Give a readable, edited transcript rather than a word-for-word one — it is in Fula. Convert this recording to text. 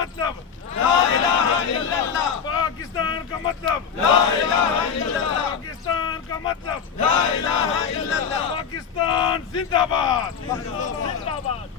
मतलब ला इलाहा इल्लल्लाह। पाकिस्तान का मतलब ला इलाहा इल्लल्लाह। पाकिस्तान का मतलब ला इलाहा इल्लल्लाह। पाकिस्तान जिंदाबाद जिंदाबाद।